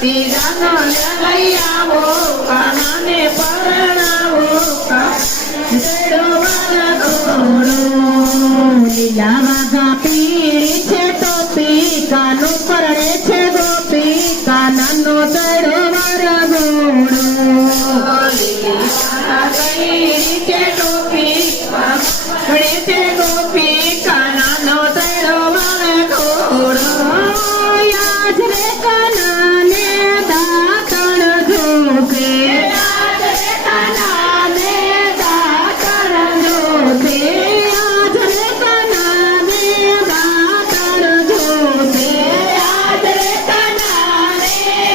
પીરાનો લઈ આવો કાનાને પરણાવો કાનો લીલા વાઘા પીળી છે ટોપી કાનો પરણે છે ગોપી કાનાનો દડો મારા ગોળો લીલી